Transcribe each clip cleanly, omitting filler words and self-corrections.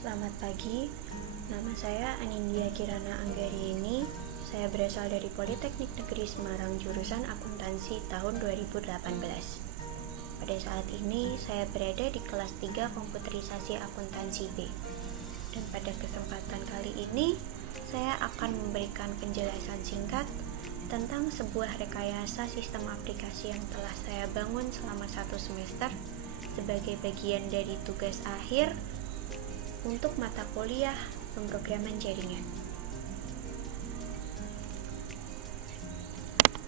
Selamat pagi, nama saya Anindya Kirana Anggarini. Saya berasal dari Politeknik Negeri Semarang jurusan Akuntansi tahun 2018. Pada saat ini saya berada di kelas 3 Komputerisasi Akuntansi B. Dan pada kesempatan kali ini saya akan memberikan penjelasan singkat tentang sebuah rekayasa sistem aplikasi yang telah saya bangun selama 1 semester sebagai bagian dari tugas akhir untuk mata kuliah pemrograman jaringan.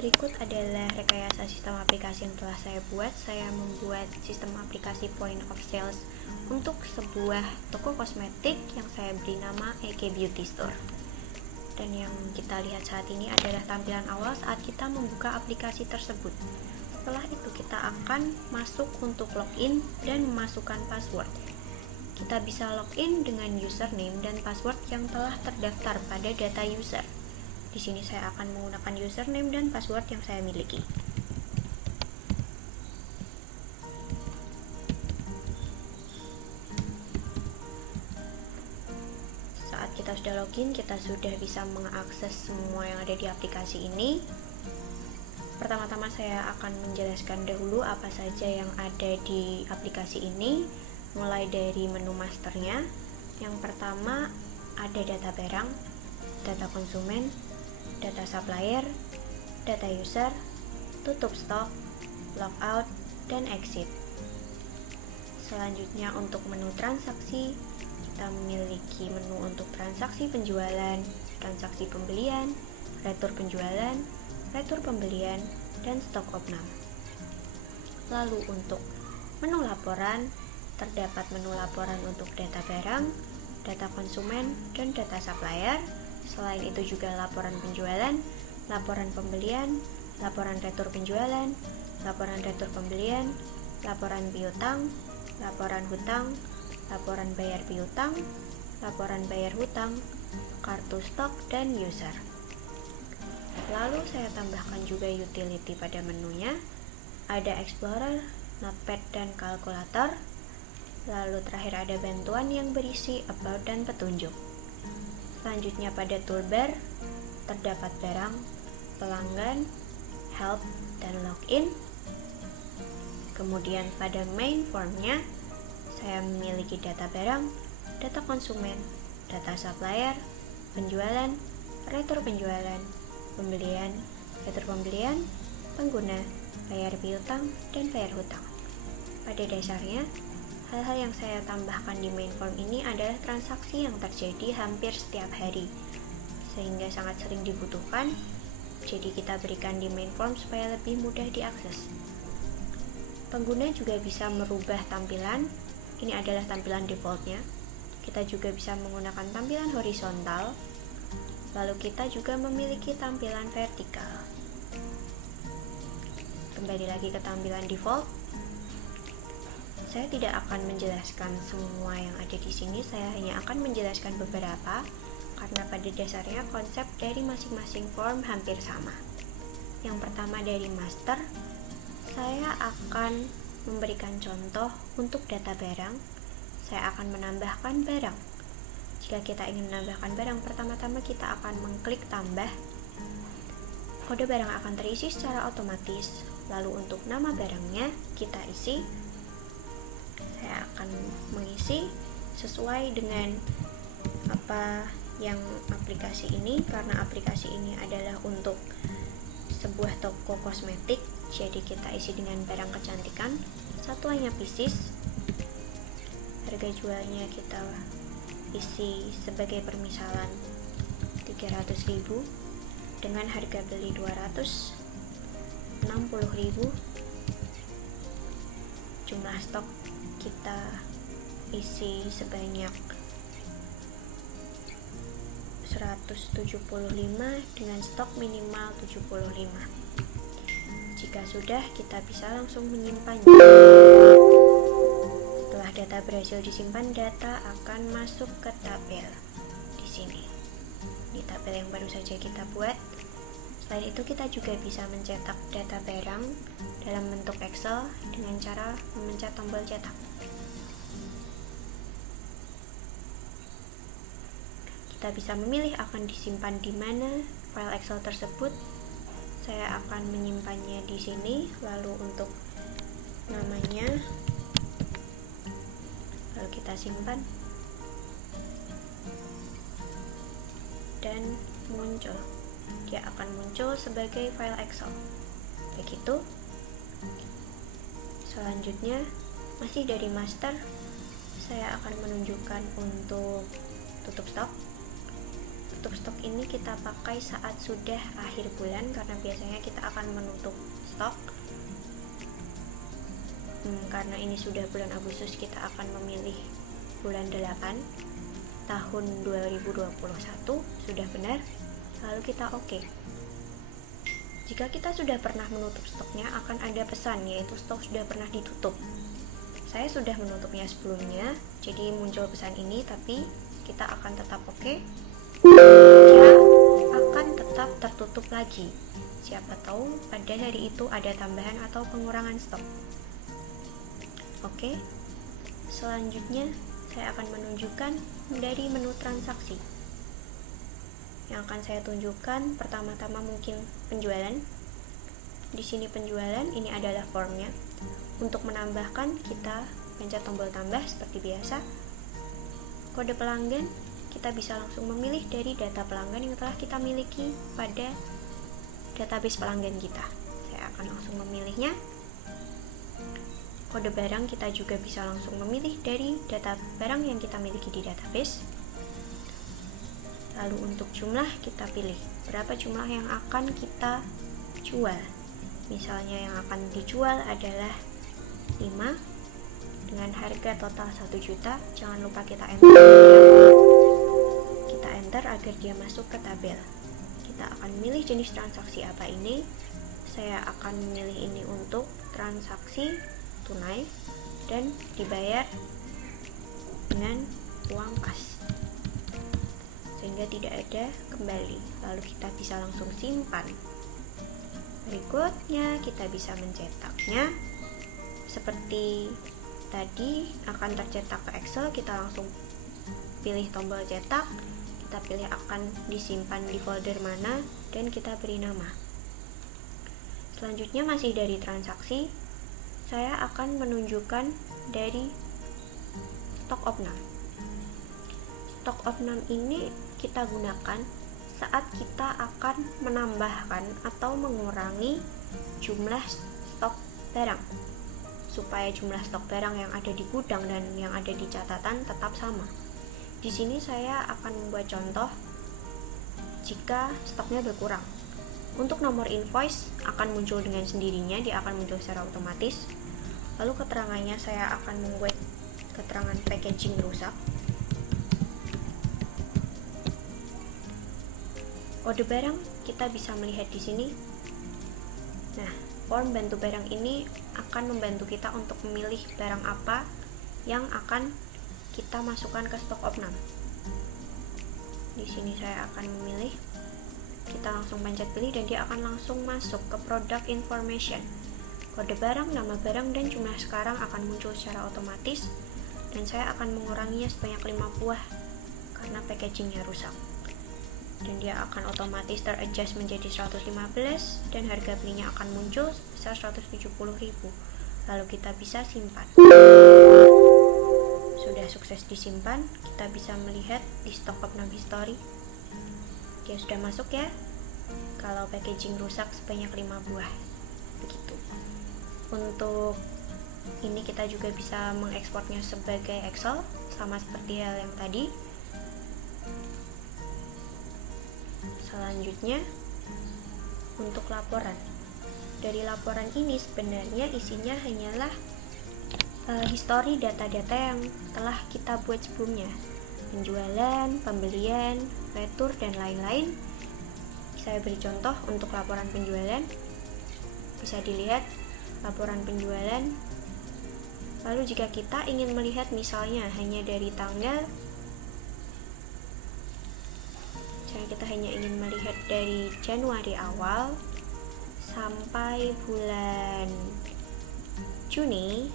Berikut adalah rekayasa sistem aplikasi yang telah saya buat. Saya membuat sistem aplikasi point of sales untuk sebuah toko kosmetik yang saya beri nama EK Beauty Store. Dan yang kita lihat saat ini adalah tampilan awal saat kita membuka aplikasi tersebut. Setelah itu kita akan masuk untuk login dan memasukkan password. Kita bisa login dengan username dan password yang telah terdaftar pada data user. Di sini saya akan menggunakan username dan password yang saya miliki. Saat kita sudah login, kita sudah bisa mengakses semua yang ada di aplikasi ini. Pertama-tama saya akan menjelaskan dahulu apa saja yang ada di aplikasi ini. Mulai dari menu masternya. Yang pertama ada data barang, data konsumen, data supplier, data user, tutup stok, logout, dan exit. Selanjutnya untuk menu transaksi, kita memiliki menu untuk transaksi penjualan, transaksi pembelian, retur penjualan, retur pembelian, dan stok opnam. Lalu untuk menu laporan, terdapat menu laporan untuk data barang, data konsumen, dan data supplier. Selain itu juga laporan penjualan, laporan pembelian, laporan retur penjualan, laporan retur pembelian, laporan piutang, laporan hutang, laporan bayar piutang, laporan bayar hutang, kartu stok, dan user. Lalu saya tambahkan juga utility pada menunya. Ada Explorer, Notepad, dan kalkulator. Lalu terakhir ada bantuan yang berisi about dan petunjuk. Selanjutnya pada toolbar terdapat barang, pelanggan, help, dan login. Kemudian pada main formnya saya memiliki data barang, data konsumen, data supplier, penjualan, retur penjualan, pembelian, retur pembelian, pengguna, bayar piutang, dan bayar hutang. Pada dasarnya hal-hal yang saya tambahkan di main form ini adalah transaksi yang terjadi hampir setiap hari, sehingga sangat sering dibutuhkan. Jadi kita berikan di main form supaya lebih mudah diakses. Pengguna juga bisa merubah tampilan. Ini adalah tampilan defaultnya. Kita juga bisa menggunakan tampilan horizontal. Lalu kita juga memiliki tampilan vertikal. Kembali lagi ke tampilan default. Saya tidak akan menjelaskan semua yang ada di sini, saya hanya akan menjelaskan beberapa karena pada dasarnya konsep dari masing-masing form hampir sama. Yang pertama dari master, saya akan memberikan contoh untuk data barang. Saya akan menambahkan barang. Jika kita ingin menambahkan barang, pertama-tama kita akan mengklik tambah. Kode barang akan terisi secara otomatis. Lalu untuk nama barangnya kita isi. Saya akan mengisi sesuai dengan apa yang aplikasi ini, karena aplikasi ini adalah untuk sebuah toko kosmetik, jadi kita isi dengan barang kecantikan. Satuannya pieces, harga jualnya kita isi sebagai permisalan 300.000 dengan harga beli 260.000. Jumlah stok kita isi sebanyak 175 dengan stok minimal 75. Jika sudah, kita bisa langsung menyimpannya. Setelah data berhasil disimpan, data akan masuk ke tabel di sini. Di tabel yang baru saja kita buat. Selain itu kita juga bisa mencetak data barang dalam bentuk Excel dengan cara memencet tombol cetak. kita bisa memilih akan disimpan di mana file Excel tersebut. Saya akan menyimpannya di sini, lalu untuk namanya, lalu kita simpan dan muncul. Dia akan muncul sebagai file Excel. Begitu. Selanjutnya, masih dari master, saya akan menunjukkan untuk tutup stok. Tutup stok ini kita pakai saat sudah akhir bulan, karena biasanya kita akan menutup stok. Karena ini sudah bulan Agustus, kita akan memilih bulan 8 tahun 2021, sudah benar. Lalu kita oke. Jika kita sudah pernah menutup stoknya, akan ada pesan, yaitu stok sudah pernah ditutup. Saya sudah menutupnya sebelumnya, jadi muncul pesan ini, tapi kita akan tetap oke. Dia akan tetap tertutup lagi. Siapa tahu pada hari itu ada tambahan atau pengurangan stok. Oke. Selanjutnya saya akan menunjukkan dari menu transaksi. Yang akan saya tunjukkan pertama-tama mungkin penjualan. Di sini penjualan, ini adalah formnya. Untuk menambahkan, kita pencet tombol tambah seperti biasa. Kode pelanggan, kita bisa langsung memilih dari data pelanggan yang telah kita miliki pada database pelanggan kita. Saya akan langsung memilihnya. Kode barang, kita juga bisa langsung memilih dari data barang yang kita miliki di database. Lalu untuk jumlah, kita pilih berapa jumlah yang akan kita jual. Misalnya yang akan dijual adalah 5 dengan harga total 1 juta. Jangan lupa kita enter. Kita enter agar dia masuk ke tabel. Kita akan memilih jenis transaksi apa ini. Saya akan memilih ini untuk transaksi tunai dan dibayar dengan uang kas, sehingga tidak ada kembali. Lalu kita bisa langsung simpan. Berikutnya kita bisa mencetaknya. Seperti tadi akan tercetak ke Excel, kita langsung pilih tombol cetak, kita pilih akan disimpan di folder mana, dan kita beri nama. Selanjutnya masih dari transaksi, saya akan menunjukkan dari stok opnam. Stok opnam ini kita gunakan saat kita akan menambahkan atau mengurangi jumlah stok barang, supaya jumlah stok barang yang ada di gudang dan yang ada di catatan tetap sama. Di sini saya akan membuat contoh jika stoknya berkurang. Untuk nomor invoice akan muncul dengan sendirinya, dia akan muncul secara otomatis. Lalu keterangannya saya akan membuat keterangan packaging rusak. Kode barang kita bisa melihat di sini. Nah, form bantu barang ini akan membantu kita untuk memilih barang apa yang akan kita masukkan ke stok opnam. Di sini saya akan memilih. Kita langsung pencet pilih dan dia akan langsung masuk ke product information. Kode barang, nama barang, dan jumlah sekarang akan muncul secara otomatis, dan saya akan menguranginya sebanyak 5 buah karena packagingnya rusak. Dan dia akan otomatis teradjust menjadi 115 dan harga belinya akan muncul sebesar 170.000. Lalu kita bisa simpan. Sudah sukses disimpan, kita bisa melihat di stok opnam history. Dia sudah masuk ya. Kalau packaging rusak sebanyak 5 buah. Begitu. Untuk ini kita juga bisa mengekspornya sebagai Excel, sama seperti hal yang tadi. Selanjutnya untuk laporan. Dari laporan ini sebenarnya isinya hanyalah histori data-data yang telah kita buat sebelumnya. Penjualan, pembelian, retur, dan lain-lain. Saya beri contoh untuk laporan penjualan. Bisa dilihat laporan penjualan. Lalu jika kita ingin melihat misalnya hanya dari tanggal, misalnya kita hanya ingin melihat dari Januari awal sampai bulan Juni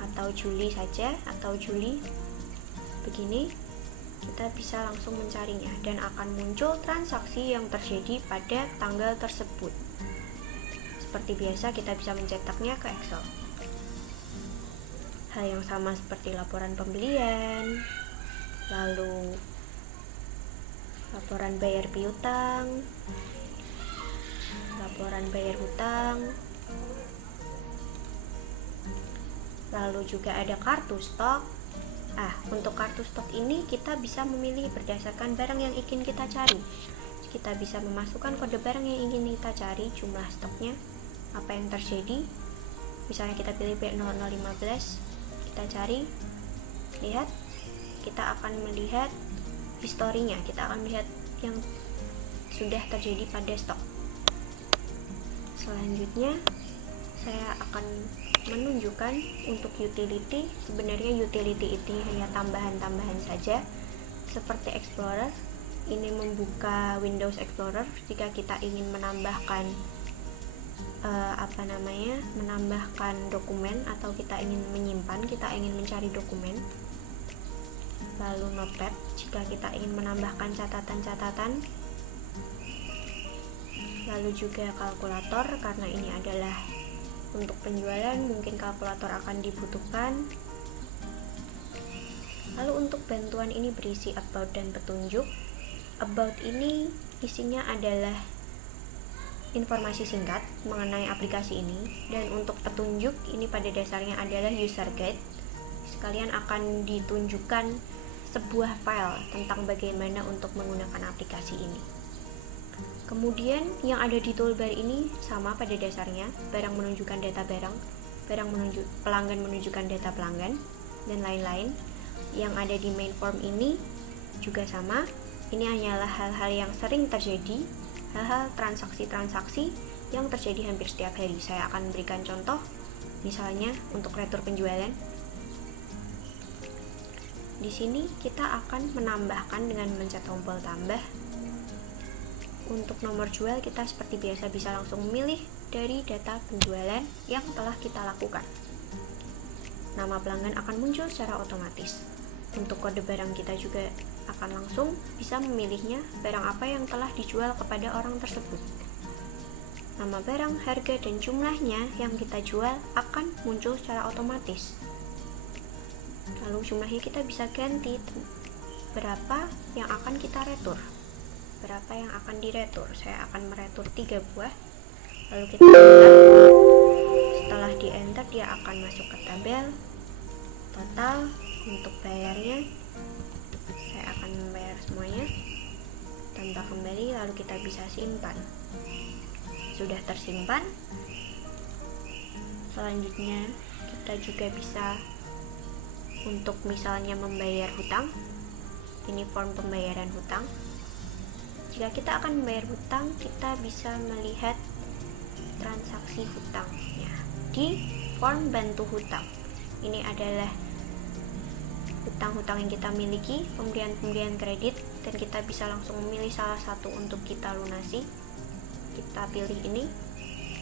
atau Juli saja, atau Juli begini, kita bisa langsung mencarinya dan akan muncul transaksi yang terjadi pada tanggal tersebut. Seperti biasa, kita bisa mencetaknya ke Excel. Hal yang sama seperti laporan pembelian, lalu laporan bayar piutang, laporan bayar hutang, lalu juga ada kartu stok. Untuk kartu stok ini kita bisa memilih berdasarkan barang yang ingin kita cari. Kita bisa memasukkan kode barang yang ingin kita cari, jumlah stoknya, apa yang terjadi. Misalnya kita pilih B0015, kita cari, lihat, kita akan melihat historinya, kita akan melihat yang sudah terjadi pada stok. Selanjutnya saya akan menunjukkan untuk utility. Sebenarnya utility itu hanya tambahan-tambahan saja, seperti Explorer. Ini membuka Windows Explorer jika kita ingin menambahkan menambahkan dokumen, atau kita ingin menyimpan, kita ingin mencari dokumen. Lalu Notepad jika kita ingin menambahkan catatan-catatan. Lalu juga kalkulator, karena ini adalah untuk penjualan, mungkin kalkulator akan dibutuhkan. Lalu untuk bantuan ini berisi about dan petunjuk. About ini isinya adalah informasi singkat mengenai aplikasi ini, dan untuk petunjuk ini pada dasarnya adalah user guide. Sekalian akan ditunjukkan sebuah file tentang bagaimana untuk menggunakan aplikasi ini. Kemudian yang ada di toolbar ini sama pada dasarnya, barang menunjukkan data barang, pelanggan menunjukkan data pelanggan, dan lain-lain. Yang ada di main form ini juga sama. Ini hanyalah hal-hal yang sering terjadi, hal-hal transaksi-transaksi yang terjadi hampir setiap hari. Saya akan berikan contoh, misalnya untuk retur penjualan. Di sini kita akan menambahkan dengan mencet tombol tambah. Untuk nomor jual, kita seperti biasa bisa langsung memilih dari data penjualan yang telah kita lakukan. Nama pelanggan akan muncul secara otomatis. Untuk kode barang, kita juga akan langsung bisa memilihnya, barang apa yang telah dijual kepada orang tersebut. Nama barang, harga, dan jumlahnya yang kita jual akan muncul secara otomatis. Lalu jumlahnya kita bisa ganti berapa yang akan kita retur, berapa yang akan diretur. Saya akan meretur 3 buah. Lalu kita enter. Setelah di enter, dia akan masuk ke tabel total. Untuk bayarnya, saya akan membayar semuanya, tambah kembali, lalu kita bisa simpan. Sudah tersimpan. Selanjutnya kita juga bisa untuk misalnya membayar hutang. Ini form pembayaran hutang. Jika kita akan membayar hutang, kita bisa melihat transaksi hutangnya di form bantu hutang. Ini adalah hutang-hutang yang kita miliki, pemberian kredit, dan kita bisa langsung memilih salah satu untuk kita lunasi. Kita pilih ini,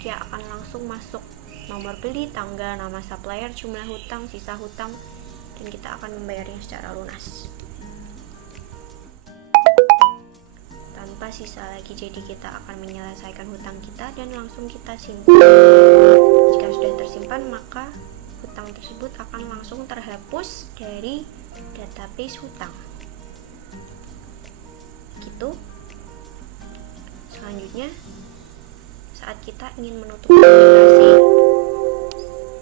dia akan langsung masuk nomor beli, tanggal, nama supplier, jumlah hutang, sisa hutang, dan kita akan membayarnya secara lunas tanpa sisa lagi. Jadi kita akan menyelesaikan hutang kita dan langsung kita simpan. Jika sudah tersimpan, maka hutang tersebut akan langsung terhapus dari database hutang. Gitu. Selanjutnya, saat kita ingin menutup aplikasi,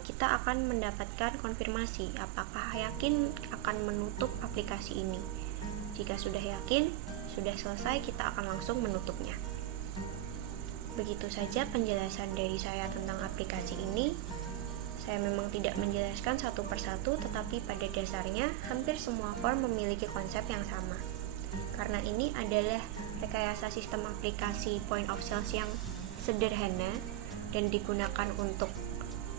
kita akan mendapatkan konfirmasi apakah yakin akan menutup aplikasi ini. Jika sudah yakin, sudah selesai, kita akan langsung menutupnya. Begitu saja penjelasan dari saya tentang aplikasi ini. Saya memang tidak menjelaskan satu persatu, tetapi pada dasarnya hampir semua form memiliki konsep yang sama. Karena ini adalah rekayasa sistem aplikasi point of sales yang sederhana dan digunakan untuk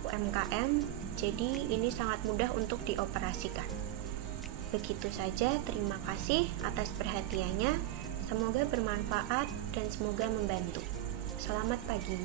UMKM, jadi ini sangat mudah untuk dioperasikan. Begitu saja, terima kasih atas perhatiannya. Semoga bermanfaat dan semoga membantu. Selamat pagi.